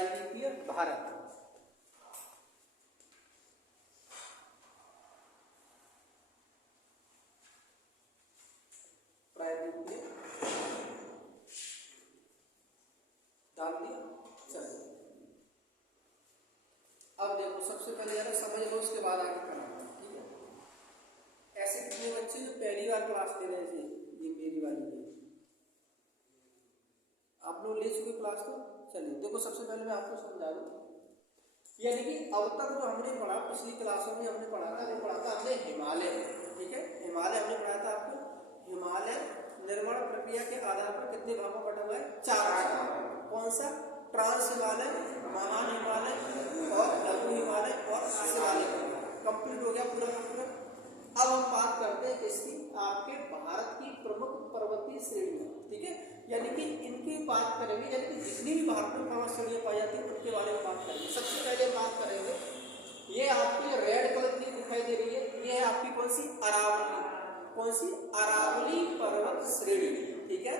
प्रायद्वीपीय भारत। प्रायद्वीपीय डाल दिया। चलिए अब देखो, सबसे पहले जरा समझ लो, उसके बाद आगे करना। ठीक है, ऐसे कितने बच्चे जो पहली बार क्लास ले रहे थे, ये मेरी वाली में आप लोग ले चुके क्लास को। चलिए देखो, सबसे पहले मैं आपको समझा दूं, यानी कि अब तक जो हमने पढ़ा, पिछली क्लासों में हमने पढ़ा था, वो पढ़ा था हमने हिमालय। ठीक है, हिमालय हमने पढ़ा था आपको। हिमालय निर्माण प्रक्रिया के आधार पर कितने भागों में बटा हुआ है? 4 भाग। कौन सा? ट्रांस हिमालय, महान हिमालय और लघु हिमालय और शिवालिक। कंप्लीट हो गया पूरा का पूरा। अब हम बात करते हैं इसकी, आपके भारत की प्रमुख पर्वतीय श्रेणियां। ठीक है, यानी कि इनकी बात करेंगे, यानी कि जितनी भी भारत में पर्वत श्रेणियां पाई जाती है उनके बारे में बात करेंगे। सबसे पहले बात करेंगे, ये आपकी रेड कलर की दिखाई दे रही है, ये है आपकी कौन सी? अरावली। कौन सी? अरावली पर्वत श्रेणी। ठीक है,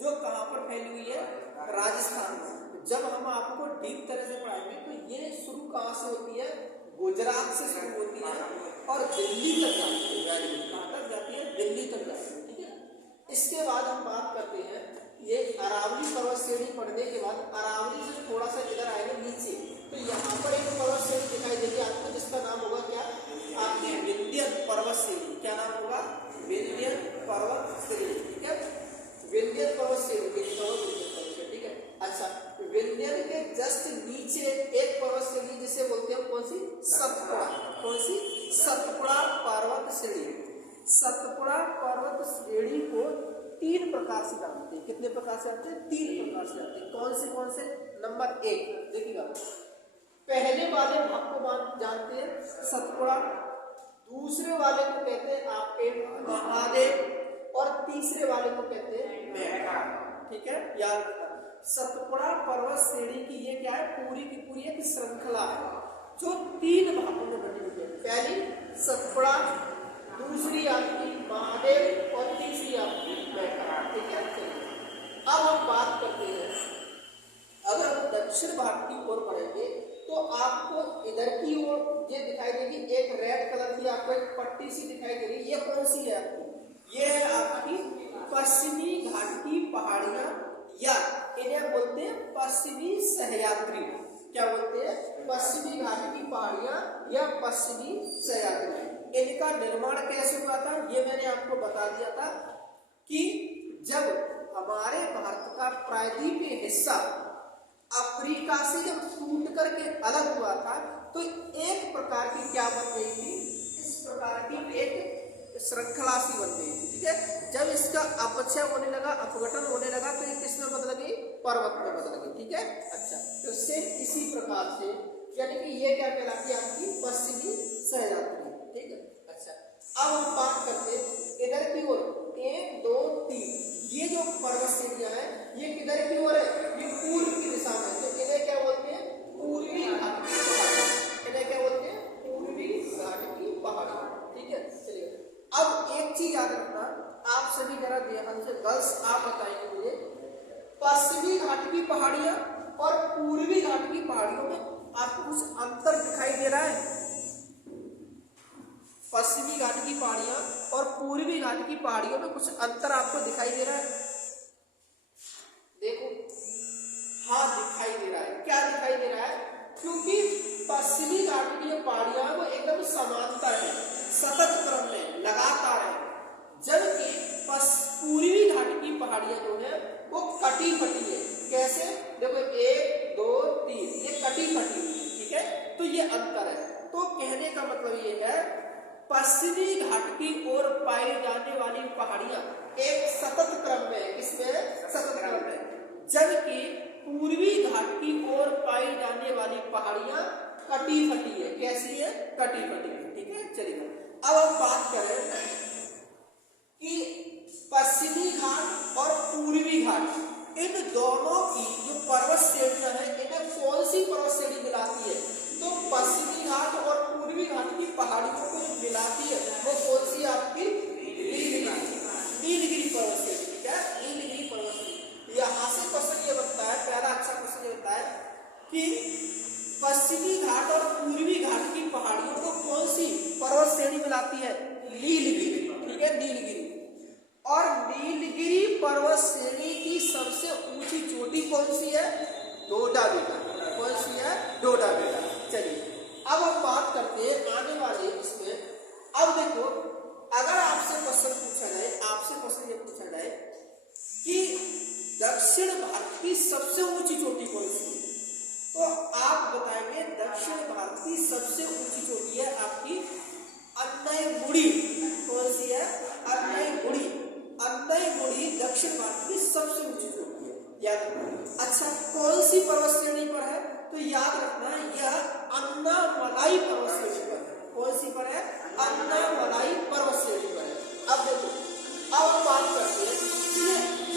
जो कहां पर फैली हुई है? राजस्थान में। जब हम आपको डीप तरह से पढ़ाएंगे तो ये शुरू कहां से होती है? गुजरात से शुरू होती है और दिल्ली तक जाती है। कहां तक जाती है? दिल्ली तक जाती है। ठीक है, इसके बाद हम बात करते हैं, ये अरावली पर्वत श्रेणी पढ़ने के बाद अरावली से थोड़ा सा इधर आएगा नीचे, तो यहाँ पर एक पर्वत श्रेणी दिखाई देगी आपको, जिसका नाम होगा क्या? आपकी विंध्यन पर्वत श्रेणी। क्या नाम होगा? विंध्यन पर्वत श्रेणी। ठीक है, विंध्यन पर्वत श्रेणी। ठीक है, अच्छा, विंध्यन के जस्ट नीचे एक पर्वत श्रेणी जिसे बोलते हैं कौन सी? सतपुड़ा। कौन सी? सतपुड़ा पर्वत श्रेणी। सतपुड़ा पर्वत श्रेणी को 3 प्रकार से जानते हैं। कितने प्रकार से जानते हैं? 3 प्रकार से जानते हैं। कौन से? नंबर 1 देखिएगा, पहले वाले भाग को जानते हैं सतपुड़ा, दूसरे वाले को कहते हैं आपके महादेव और तीसरे वाले को कहते हैं मेघा। ठीक है, याद रखना, सतपुड़ा पर्वत श्रेणी की ये क्या है? पूरी की पूरी एक श्रृंखला है जो 3 भागों में बनी हुई है। पहली सतपुड़ा, दूसरी आपकी महादेव और तीसरी आपकी मेघा। ठीक है, चलिए अब हम बात करते हैं, अगर हम दक्षिण भारत की ओर बढ़ेंगे तो आपको इधर की ओर ये दिखाई देगी, एक रेड कलर की आपको एक पट्टी सी दिखाई दे रही है। ये कौन सी है आपकी? ये है आपकी पश्चिमी घाट की पहाड़ियां, या इन्हें बोलते हैं पश्चिमी सह्याद्री। क्या बोलते हैं? पश्चिमी घाट की पहाड़ियां या पश्चिमी सह्याद्री। इनका निर्माण कैसे हुआ था ये मैंने आपको बता दिया था कि जब हमारे भारत का प्रायद्वीपीय हिस्सा अफ्रीका से जब टूट करके अलग हुआ था तो एक प्रकार की क्या बन गई थी? इस प्रकार की एक श्रृंखला सी बन गई थी। ठीक है, जब इसका अपक्षय होने लगा, अपघटन होने लगा, तो ये किसमें बदल गई? पर्वत में बदल गई। ठीक है, अच्छा, तो सेम इसी प्रकार से, यानी कि ये क्या कहलाती है? आपकी पश्चिमी सह्याद्री। ठीक है, अच्छा, अब हम बात करते हैं इधर की ओर 1 2 3, ये जो पर्वत श्रेणियां हैं ये किधर की ओर है? ये पूर्व की दिशा में। तो इन्हें क्या बोलते हैं? पूर्वी घाट की पहाड़ी। इन्हें क्या बोलते हैं? पूर्वी घाट की पहाड़ी। ठीक है, चलिए अब एक चीज याद रखना, आप सभी जरा ध्यान से, गर्ल्स आप बताएंगे मुझे, पश्चिमी घाट की पहाड़ियां और पूर्वी घाट की पहाड़ियों में आपको कुछ अंतर दिखाई दे रहा है? पश्चिमी घाट की पहाड़ियां और पूर्वी घाट की पहाड़ियों में कुछ अंतर आपको दिखाई दे रहा है? देखो, हाँ दिखाई दे रहा है। क्या दिखाई दे रहा है? क्योंकि पश्चिमी घाट की जो पहाड़ियां हैं वो एकदम समांतर है, सतत क्रम में लगातार है, जबकि पूर्वी घाट की पहाड़ियां जो है वो कटी फटी है। कैसे? देखो 1 2 3, ये कटी फटी है। ठीक है, तो ये अंतर है। तो कहने का मतलब ये है, पश्चिमी घाट की ओर पाई जाने वाली पहाड़ियां एक सतत क्रम में है। इसमें सतत क्रम में, जबकि पूर्वी घाट की ओर पाई जाने वाली पहाड़ियां कटी फटी है। कैसी है? कटी फटी है। ठीक है, चलिए अब हम बात करें कि पश्चिमी घाट और पूर्वी घाट, इन दोनों की जो पर्वत श्रेणियां हैं इन्हें कौन सी पर्वत श्रेणी मिलाती है? तो पश्चिमी घाट और पूर्वी घाट की पहाड़ियों को जो मिलाती है वो कौन सी? आपकी नीलगिरी पर्वत श्रेणी। क्या? नीलगिरी पर्वत श्रेणी। यहाँ से क्वेश्चन ये बनता है, पहला अच्छा क्वेश्चन ये बनता है कि पश्चिमी घाट और पूर्वी घाट की पहाड़ियों को कौन सी पर्वत श्रेणी मिलाती है? नीलगिरी। ठीक है, नीलगिरी। और नीलगिरी पर्वत श्रेणी की सबसे ऊंची चोटी कौन सी है? डोडा बेटा। कौन सी है? डोडा बेटा। चलिए अब हम बात करते हैं आने वाले इसमें। अब देखो, अगर आपसे क्वेश्चन पूछा जाए, आपसे क्वेश्चन ये पूछा जाए कि दक्षिण भारत की सबसे ऊंची चोटी कौन सी है, तो आप बताएंगे दक्षिण भारत की सबसे ऊंची चोटी है आपकी अन्नयमुड़ी। कौन सी है? अन्नयमुड़ी। अन्नयमुड़ी दक्षिण भारत की सबसे ऊंची चोटी है, याद रखना। अच्छा, कौन सी पर्वत श्रेणी पर है? तो याद रखना यह अन्नामलाई पर्वत श्रेणी पर है। कौन सी पर है? अन्नामलाई पर्वत श्रेणी पर है। अब देखो, अब हम बात करते हैं कि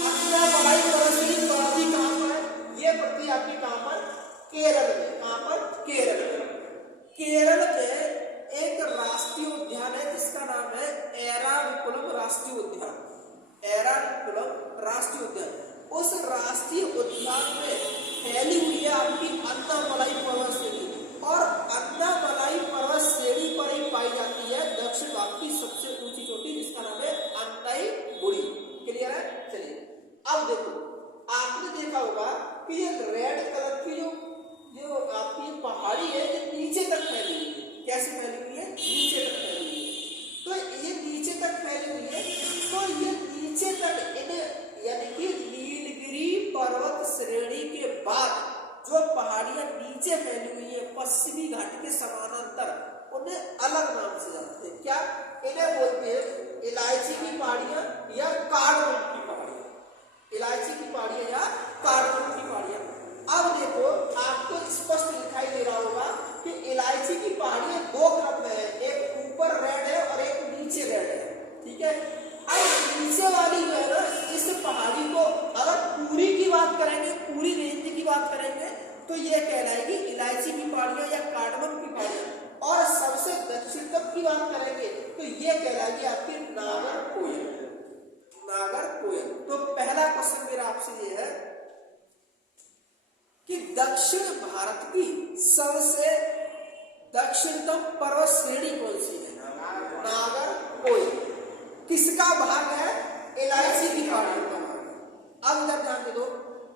अन्नामलाई पर्वत श्रेणी पड़ती कहां पर है? ये पड़ती आपकी कहां पर? केरल में। कहां पर? केरल में। केरल में एक राष्ट्रीय उद्यान है जिसका नाम है एराविकुलम राष्ट्रीय उद्यान। एराविकुलम राष्ट्रीय उद्यान। उस राष्ट्रीय उद्यान में फैली हुई है आपकी अन्नामलाई पर्वत श्रेणी, और अन्नामलाई पर्वत श्रेणी पर ही पाई जाती है दक्षिण भारत की सबसे ऊंची चोटी जिसका नाम है अन्नयमुड़ी। क्लियर है? चलिए अब देखो, आपने देखा होगा कि ये रेड कलर की जो आपकी पहाड़ी है ये नीचे तक फैली हुई है। कैसे फैली हुई है? नीचे तक फैली हुई है। तो ये नीचे तक फैली हुई है, तो ये नीचे तक इन्हें यानी कि नीलगिरी पर्वत श्रेणी के बाद जो पहाड़ियां नीचे फैली हुई है पश्चिमी घाट के समानांतर, उन्हें अलग नाम से जानते हैं। क्या? इन्हें बोलते हैं इलायची की पहाड़ियां या कार्डमम की पहाड़ियां। इलायची की पहाड़ियां या कार्डमम की पहाड़ियां। अब देखो, आपको स्पष्ट दिखाई दे रहा होगा कि इलायची की पहाड़ियां दो क्रम में है, एक ऊपर रेड है और एक नीचे रेड है। ठीक है, अब नीचे वाली जो है ना, इस पहाड़ी को अगर पूरी की बात करेंगे, पूरी रेंज की बात करेंगे, तो ये कहलाएगी इलायची की पहाड़ियां या कार्डमम की पहाड़ियां। और सबसे दक्षिणतम की बात करेंगे तो ये कहलाएगी आपकी नागरकोयल। नागरकोयल। तो पहला क्वेश्चन मेरा आपसे ये है कि दक्षिण भारत की सबसे दक्षिणतम पर्वत श्रेणी कौन सी है? नागरकोयल। किसका भाग है? इलायची की पहाड़ियों का भाग। अब इधर ध्यान दे दो,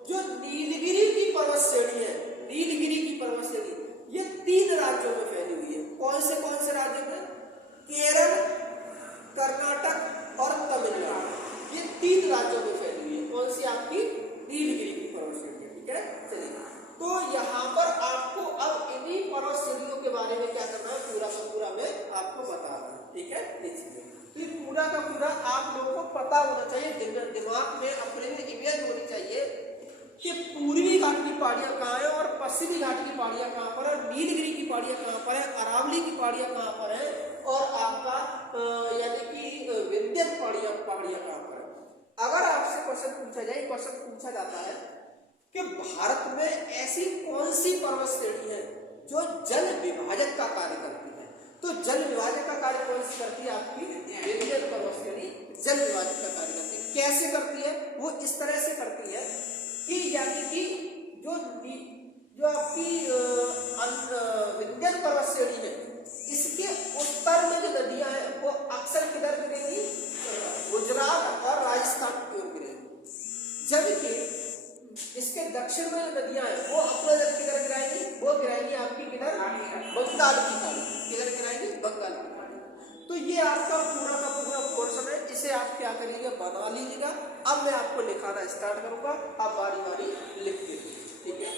जो नीलगिरी की पर्वत श्रेणी है, नीलगिरी की पर्वत श्रेणी ये 3 राज्यों में फैली हुई है। कौन से राज्यों में? केरल, कर्नाटक और तमिलनाडु। ये 3 राज्यों में फैली हुई है। कौन सी? आपकी नीलगिरी की पर्वत श्रेणी। ठीक है, चलिए तो यहाँ पर आपको अब इन्हीं पर्वत श्रेणियों के बारे में क्या करना है, पूरा का पूरा मैं आपको बताना है। ठीक है, देखिए तो ये पूरा का पूरा आप लोगों को पता होना चाहिए, दिमाग में अपने में इमेज होनी चाहिए कि पूर्वी घाट की पहाड़ियां कहाँ है और पश्चिमी घाट की पहाड़ियां कहाँ पर है, नीलगिरी की पहाड़ियां कहाँ पर है, अरावली की पहाड़ियां कहाँ पर है, और आपका यानी कि विंध्य पहाड़ियां कहाँ पर है। अगर आपसे क्वेश्चन पूछा जाए, क्वेश्चन पूछा जाता है कि भारत में ऐसी कौन सी पर्वत श्रेणी है जो जल विभाजक का कार्य करती है, तो जल विभाजक का कार्य कौन सी करती है? आपकी विंध्य पर्वत श्रेणी जल विभाजक का कार्य करती है। कैसे करती है? वो इस तरह से करती है कि यानी कि जो आपकी विंध्य पर्वत श्रेणी है इसके उत्तर में जो नदियां हैं वो अक्सर किधर गिरेंगी? गुजरात और राजस्थान की ओर गिरेंगी, जबकि इसके दक्षिण में जो नदियां हैं वो अपना जल किधर गिराएंगी? वो गिराएंगी आपकी किधर? बंगाल की खाड़ी। किधर गिराएंगी? बंगाल की खाड़ी। तो ये आपका पूरा का पूरा पोर्शन है, इसे आप क्या करेंगे? बना लीजिएगा। अब मैं आपको लिखाना स्टार्ट करूंगा, आप बारी बारी लिख लीजिए। ठीक है।